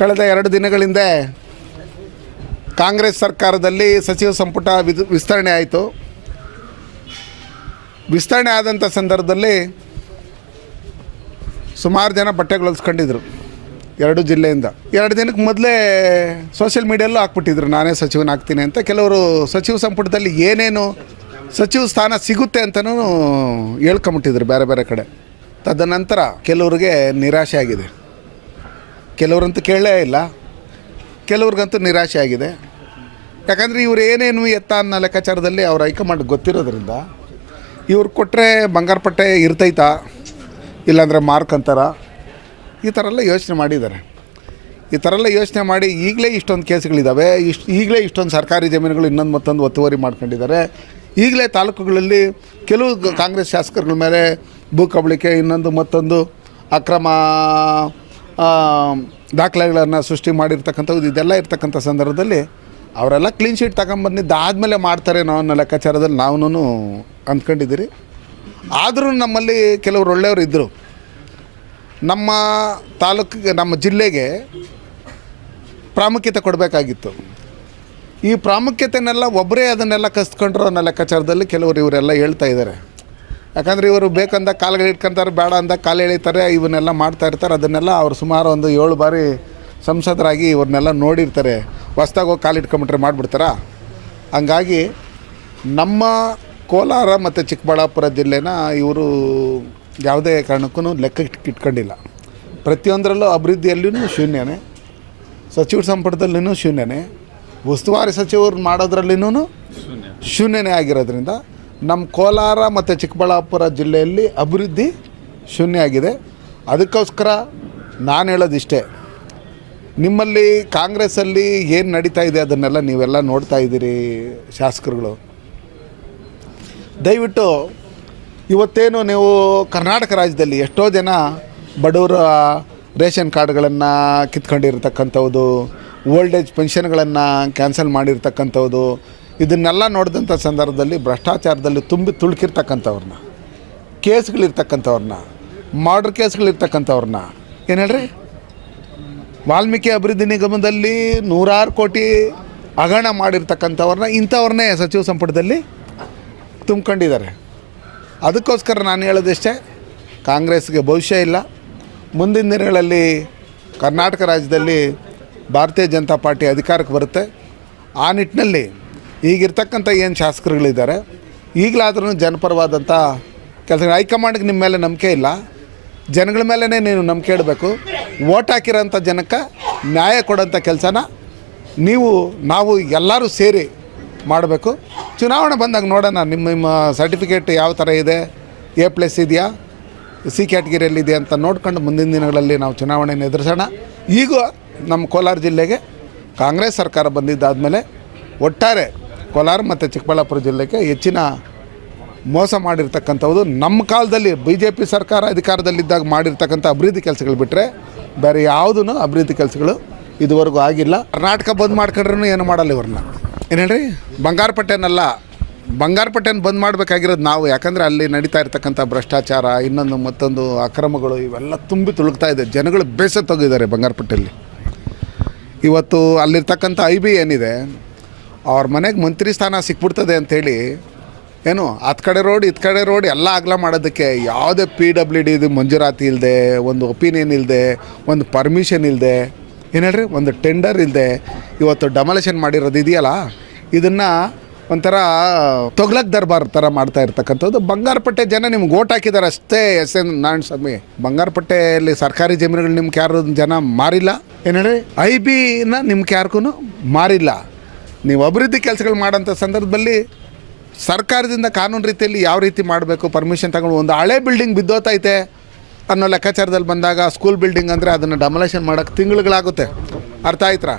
ಕಳೆದ 2 ದಿನಗಳಿಂದ ಕಾಂಗ್ರೆಸ್ ಸರ್ಕಾರದಲ್ಲಿ ಸಚಿವ ಸಂಪುಟ ವಿಸ್ತರಣೆ ಆಯಿತು. ವಿಸ್ತರಣೆ ಆದಂಥ ಸಂದರ್ಭದಲ್ಲಿ ಸುಮಾರು ಜನ ಬಟ್ಟೆಗಳು ಹೊಲಿಸ್ಕೊಂಡಿದ್ರು 2 ಜಿಲ್ಲೆಯಿಂದ. 2 ದಿನಕ್ಕೆ ಮೊದಲೇ ಸೋಷಿಯಲ್ ಮೀಡಿಯಲ್ಲೂ ಹಾಕ್ಬಿಟ್ಟಿದ್ರು ನಾನೇ ಸಚಿವನಾಗ್ತೀನಿ ಅಂತ. ಕೆಲವರು ಸಚಿವ ಸಂಪುಟದಲ್ಲಿ ಏನೇನು ಸಚಿವ ಸ್ಥಾನ ಸಿಗುತ್ತೆ ಅಂತಲೂ ಹೇಳ್ಕೊಂಬಿಟ್ಟಿದ್ರು ಬೇರೆ ಬೇರೆ ಕಡೆ. ತದನಂತರ ಕೆಲವ್ರಿಗೆ ನಿರಾಶೆ ಆಗಿದೆ. ಕೆಲವರಂತೂ ಕೇಳಲೇ ಇಲ್ಲ, ಕೆಲವ್ರಿಗಂತೂ ನಿರಾಶೆ ಆಗಿದೆ. ಯಾಕಂದರೆ ಇವರು ಏನೇನು ಎತ್ತ ಅನ್ನೋ ಲೆಕ್ಕಾಚಾರದಲ್ಲಿ ಅವ್ರ ಹೈಕಮಾಂಡ್ ಗೊತ್ತಿರೋದ್ರಿಂದ ಇವ್ರು ಕೊಟ್ಟರೆ ಬಂಗಾರಪಟ್ಟೆ ಇರ್ತೈತಾ ಇಲ್ಲಾಂದರೆ ಮಾರ್ಕ್ ಅಂತಾರ, ಈ ಥರ ಎಲ್ಲ ಯೋಚನೆ ಮಾಡಿದ್ದಾರೆ. ಈ ಥರ ಎಲ್ಲ ಯೋಚನೆ ಮಾಡಿ ಈಗಲೇ ಇಷ್ಟೊಂದು ಕೇಸ್ಗಳಿದ್ದಾವೆ, ಈಗಲೇ ಇಷ್ಟೊಂದು ಸರ್ಕಾರಿ ಜಮೀನುಗಳು ಇನ್ನೊಂದು ಮತ್ತೊಂದು ಒತ್ತುವರಿ ಮಾಡ್ಕೊಂಡಿದ್ದಾರೆ. ಈಗಲೇ ತಾಲೂಕುಗಳಲ್ಲಿ ಕೆಲವು ಕಾಂಗ್ರೆಸ್ ಶಾಸಕರುಗಳ ಮೇಲೆ ಭೂ ಕಬಳಿಕೆ ಇನ್ನೊಂದು ಮತ್ತೊಂದು ಅಕ್ರಮ ದಾಖಲೆಗಳನ್ನು ಸೃಷ್ಟಿ ಮಾಡಿರ್ತಕ್ಕಂಥದ್ದು ಇದೆಲ್ಲ ಇರ್ತಕ್ಕಂಥ ಸಂದರ್ಭದಲ್ಲಿ ಅವರೆಲ್ಲ ಕ್ಲೀನ್ ಶೀಟ್ ತಗೊಂಬಂದಿದ್ದಾದಮೇಲೆ ಮಾಡ್ತಾರೇನೋ ಅನ್ನೋ ಲೆಕ್ಕಾಚಾರದಲ್ಲಿ ನಾವು ಅಂದ್ಕೊಂಡಿದ್ದೀರಿ. ಆದರೂ ನಮ್ಮಲ್ಲಿ ಕೆಲವರು ಒಳ್ಳೆಯವರು ಇದ್ದರು. ನಮ್ಮ ತಾಲೂಕಿಗೆ ನಮ್ಮ ಜಿಲ್ಲೆಗೆ ಪ್ರಾಮುಖ್ಯತೆ ಕೊಡಬೇಕಾಗಿತ್ತು. ಈ ಪ್ರಾಮುಖ್ಯತೆನೆಲ್ಲ ಒಬ್ಬರೇ ಅದನ್ನೆಲ್ಲ ಕಸ್ಕೊಂಡ್ರು ಅನ್ನೋ ಲೆಕ್ಕಾಚಾರದಲ್ಲಿ ಕೆಲವರು ಇವರೆಲ್ಲ ಹೇಳ್ತಾ ಇದ್ದಾರೆ. ಯಾಕಂದರೆ ಇವರು ಬೇಕಂದ ಕಾಲುಗಳು ಇಟ್ಕೊತಾರೆ, ಬೇಡ ಅಂದ ಕಾಲು ಎಳಿತಾರೆ, ಇವನ್ನೆಲ್ಲ ಮಾಡ್ತಾ ಇರ್ತಾರೆ. ಅದನ್ನೆಲ್ಲ ಅವರು ಸುಮಾರು ಒಂದು 7 ಬಾರಿ ಸಂಸದರಾಗಿ ಇವ್ರನ್ನೆಲ್ಲ ನೋಡಿರ್ತಾರೆ. ಹೊಸ್ದಾಗಿ ಹೋಗಿ ಕಾಲು ಇಟ್ಕೊಂಬಿಟ್ರೆ ಮಾಡಿಬಿಡ್ತಾರ. ಹಂಗಾಗಿ ನಮ್ಮ ಕೋಲಾರ ಮತ್ತು ಚಿಕ್ಕಬಳ್ಳಾಪುರ ಜಿಲ್ಲೆನ ಇವರು ಯಾವುದೇ ಕಾರಣಕ್ಕೂ ಲೆಕ್ಕಕ್ಕೆ ಇಟ್ಕೊಂಡಿಲ್ಲ. ಪ್ರತಿಯೊಂದರಲ್ಲೂ ಅಭಿವೃದ್ಧಿಯಲ್ಲೂ ಶೂನ್ಯನೇ, ಸಚಿವ ಸಂಪುಟದಲ್ಲಿನೂ ಶೂನ್ಯನೇ, ಉಸ್ತುವಾರಿ ಸಚಿವರು ಮಾಡೋದ್ರಲ್ಲಿನೂ ಶೂನ್ಯನೇ ಆಗಿರೋದ್ರಿಂದ ನಮ್ಮ ಕೋಲಾರ ಮತ್ತು ಚಿಕ್ಕಬಳ್ಳಾಪುರ ಜಿಲ್ಲೆಯಲ್ಲಿ ಅಭಿವೃದ್ಧಿ ಶೂನ್ಯ ಆಗಿದೆ. ಅದಕ್ಕೋಸ್ಕರ ನಾನು ಹೇಳೋದಿಷ್ಟೇ, ನಿಮ್ಮಲ್ಲಿ ಕಾಂಗ್ರೆಸ್ಸಲ್ಲಿ ಏನು ನಡೀತಾ ಇದೆ ಅದನ್ನೆಲ್ಲ ನೀವೆಲ್ಲ ನೋಡ್ತಾ ಇದ್ದೀರಿ ಶಾಸಕರುಗಳು. ದಯವಿಟ್ಟು ಇವತ್ತೇನು ನೀವು ಕರ್ನಾಟಕ ರಾಜ್ಯದಲ್ಲಿ ಎಷ್ಟೋ ಜನ ಬಡವರ ರೇಷನ್ ಕಾರ್ಡ್ಗಳನ್ನು ಕಿತ್ಕೊಂಡಿರ್ತಕ್ಕಂಥದ್ದು, ಓಲ್ಡ್ ಏಜ್ ಪೆನ್ಷನ್ಗಳನ್ನು ಕ್ಯಾನ್ಸಲ್ ಮಾಡಿರ್ತಕ್ಕಂಥದ್ದು, ಇದನ್ನೆಲ್ಲ ನೋಡಿದಂಥ ಸಂದರ್ಭದಲ್ಲಿ ಭ್ರಷ್ಟಾಚಾರದಲ್ಲಿ ತುಳುಕಿರ್ತಕ್ಕಂಥವ್ರನ್ನ, ಕೇಸ್ಗಳಿರ್ತಕ್ಕಂಥವ್ರನ್ನ, ಮರ್ಡರ್ ಕೇಸ್ಗಳಿರ್ತಕ್ಕಂಥವ್ರನ್ನ ಏನು ಹೇಳ್ರಿ, ವಾಲ್ಮೀಕಿ ಅಭಿವೃದ್ಧಿ ನಿಗಮದಲ್ಲಿ 100 ಕೋಟಿ ಹಗರಣ ಮಾಡಿರ್ತಕ್ಕಂಥವ್ರನ್ನ ಇಂಥವ್ರನ್ನೇ ಸಚಿವ ಸಂಪುಟದಲ್ಲಿ ತುಂಬ್ಕೊಂಡಿದ್ದಾರೆ. ಅದಕ್ಕೋಸ್ಕರ ನಾನು ಹೇಳೋದಿಷ್ಟೇ, ಕಾಂಗ್ರೆಸ್ಗೆ ಭವಿಷ್ಯ ಇಲ್ಲ. ಮುಂದಿನ ದಿನಗಳಲ್ಲಿ ಕರ್ನಾಟಕ ರಾಜ್ಯದಲ್ಲಿ ಭಾರತೀಯ ಜನತಾ ಪಾರ್ಟಿ ಅಧಿಕಾರಕ್ಕೆ ಬರುತ್ತೆ. ಆ ನಿಟ್ಟಿನಲ್ಲಿ ಈಗಿರ್ತಕ್ಕಂಥ ಏನು ಶಾಸಕರುಗಳಿದ್ದಾರೆ, ಈಗಲಾದ್ರೂ ಜನಪರವಾದಂಥ ಕೆಲಸ. ಹೈಕಮಾಂಡ್ಗೆ ನಿಮ್ಮ ಮೇಲೆ ನಂಬಿಕೆ ಇಲ್ಲ, ಜನಗಳ ಮೇಲೇ ನೀವು ನಂಬಿಕೆ ಇಡಬೇಕು. ಓಟ್ ಹಾಕಿರೋಂಥ ಜನಕ್ಕೆ ನ್ಯಾಯ ಕೊಡೋಂಥ ಕೆಲಸನ ನಾವು ಎಲ್ಲರೂ ಸೇರಿ ಮಾಡಬೇಕು. ಚುನಾವಣೆ ಬಂದಾಗ ನೋಡೋಣ ನಿಮ್ಮ ಸರ್ಟಿಫಿಕೇಟ್ ಯಾವ ಥರ ಇದೆ, A+ ಇದೆಯಾ, C ಕ್ಯಾಟಗಿರಿಯಲ್ಲಿದೆ ಅಂತ ನೋಡ್ಕೊಂಡು ಮುಂದಿನ ದಿನಗಳಲ್ಲಿ ನಾವು ಚುನಾವಣೆಯನ್ನು ಎದುರಿಸೋಣ. ಈಗ ನಮ್ಮ ಕೋಲಾರ ಜಿಲ್ಲೆಗೆ ಕಾಂಗ್ರೆಸ್ ಸರ್ಕಾರ ಬಂದಿದ್ದಾದಮೇಲೆ ಒಟ್ಟಾರೆ ಕೋಲಾರ ಮತ್ತು ಚಿಕ್ಕಬಳ್ಳಾಪುರ ಜಿಲ್ಲೆಗೆ ಹೆಚ್ಚಿನ ಮೋಸ ಮಾಡಿರ್ತಕ್ಕಂಥದ್ದು. ನಮ್ಮ ಕಾಲದಲ್ಲಿ BJP ಸರ್ಕಾರ ಅಧಿಕಾರದಲ್ಲಿದ್ದಾಗ ಮಾಡಿರ್ತಕ್ಕಂಥ ಅಭಿವೃದ್ಧಿ ಕೆಲಸಗಳು ಬಿಟ್ಟರೆ ಬೇರೆ ಯಾವುದೂ ಅಭಿವೃದ್ಧಿ ಕೆಲಸಗಳು ಇದುವರೆಗೂ ಆಗಿಲ್ಲ. ಕರ್ನಾಟಕ ಬಂದ್ ಮಾಡ್ಕೊಂಡ್ರೂ ಏನು ಮಾಡಲ್ಲ ಇವ್ರನ್ನ. ಏನು ಹೇಳ್ರಿ, ಬಂಗಾರಪಟ್ಟೆನ ಬಂದ್ ಮಾಡಬೇಕಾಗಿರೋದು ನಾವು. ಯಾಕಂದರೆ ಅಲ್ಲಿ ನಡೀತಾ ಇರ್ತಕ್ಕಂಥ ಭ್ರಷ್ಟಾಚಾರ ಇನ್ನೊಂದು ಮತ್ತೊಂದು ಅಕ್ರಮಗಳು ಇವೆಲ್ಲ ತುಂಬಿ ತುಳುಕ್ತಾ ಇದೆ. ಜನಗಳು ಬೇಸತ್ತೋಗಿದ್ದಾರೆ ಬಂಗಾರಪಟ್ಟೆಯಲ್ಲಿ. ಇವತ್ತು ಅಲ್ಲಿರ್ತಕ್ಕಂಥ IB ಏನಿದೆ, ಅವ್ರ ಮನೆಗೆ ಮಂತ್ರಿ ಸ್ಥಾನ ಸಿಕ್ಬಿಡ್ತದೆ ಅಂಥೇಳಿ ಏನು ಹತ್ತು ಕಡೆ ರೋಡ್ ಎಲ್ಲ ಅಗಲ ಮಾಡೋದಕ್ಕೆ ಯಾವುದೇ PWD ಇದು ಮಂಜೂರಾತಿ ಇಲ್ಲದೆ, ಒಂದು ಒಪಿನಿಯನ್ ಇಲ್ಲದೆ, ಒಂದು ಪರ್ಮಿಷನ್ ಇಲ್ಲದೆ, ಏನು ಹೇಳ್ರಿ, ಒಂದು ಟೆಂಡರ್ ಇಲ್ಲದೆ ಇವತ್ತು ಡೆಮಾಲಿಷನ್ ಮಾಡಿರೋದು ಇದೆಯಲ್ಲ, ಇದನ್ನು ಒಂಥರ ತೊಗ್ಲಕ್ ದರ್ಬಾರ್ ಥರ ಮಾಡ್ತಾ ಇರ್ತಕ್ಕಂಥದ್ದು. ಬಂಗಾರಪಟ್ಟೆ ಜನ ನಿಮ್ಗೆ ಓಟ್ ಹಾಕಿದ್ದಾರೆ ಅಷ್ಟೇ. SN ನಾರಾಯಣಸ್ವಾಮಿ, ಬಂಗಾರಪಟ್ಟೆಯಲ್ಲಿ ಸರ್ಕಾರಿ ಜಮೀನುಗಳು ನಿಮ್ಗೆ ಯಾರು ಜನ ಮಾರಿಲ್ಲ. ಏನು ಹೇಳಿ, IBನ ನಿಮ್ಗೆ ಯಾರಿಗೂ ಮಾರಿಲ್ಲ. ನೀವು ಅಭಿವೃದ್ಧಿ ಕೆಲಸಗಳು ಮಾಡೋಂಥ ಸಂದರ್ಭದಲ್ಲಿ ಸರ್ಕಾರದಿಂದ ಕಾನೂನು ರೀತಿಯಲ್ಲಿ ಯಾವ ರೀತಿ ಮಾಡಬೇಕು, ಪರ್ಮಿಷನ್ ತಗೊಂಡು ಒಂದು ಹಳೆ ಬಿಲ್ಡಿಂಗ್ ಬಿದ್ದೋತೈತೆ ಅನ್ನೋ ಲೆಕ್ಕಾಚಾರದಲ್ಲಿ ಬಂದಾಗ, ಸ್ಕೂಲ್ ಬಿಲ್ಡಿಂಗ್ ಅಂದರೆ ಅದನ್ನು ಡೆಮಾಲಿಷನ್ ಮಾಡೋಕ್ಕೆ ತಿಂಗಳುಗಳಾಗುತ್ತೆ. ಅರ್ಥ ಆಯ್ತಾ?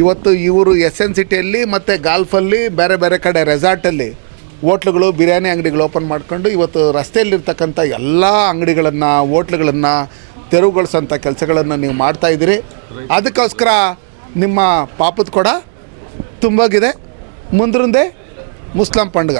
ಇವತ್ತು ಇವರು SN ಸಿಟಿಯಲ್ಲಿ ಮತ್ತು ಗಾಲ್ಫಲ್ಲಿ ಬೇರೆ ಬೇರೆ ಕಡೆ ರೆಸಾರ್ಟಲ್ಲಿ ಹೋಟ್ಲುಗಳು, ಬಿರಿಯಾನಿ ಅಂಗಡಿಗಳು ಓಪನ್ ಮಾಡ್ಕೊಂಡು ಇವತ್ತು ರಸ್ತೆಯಲ್ಲಿರ್ತಕ್ಕಂಥ ಎಲ್ಲ ಅಂಗಡಿಗಳನ್ನು, ಹೋಟ್ಲುಗಳನ್ನು ತೆರವುಗೊಳಿಸೋಂಥ ಕೆಲಸಗಳನ್ನು ನೀವು ಮಾಡ್ತಾಯಿದ್ದೀರಿ. ಅದಕ್ಕೋಸ್ಕರ ನಿಮ್ಮ ಪಾಪದ ಕೊಡ ತುಂಬೋಗಿದೆ. ಮುಂದೆ ಮುಸ್ಲಿಂ ಪಂಡುಗ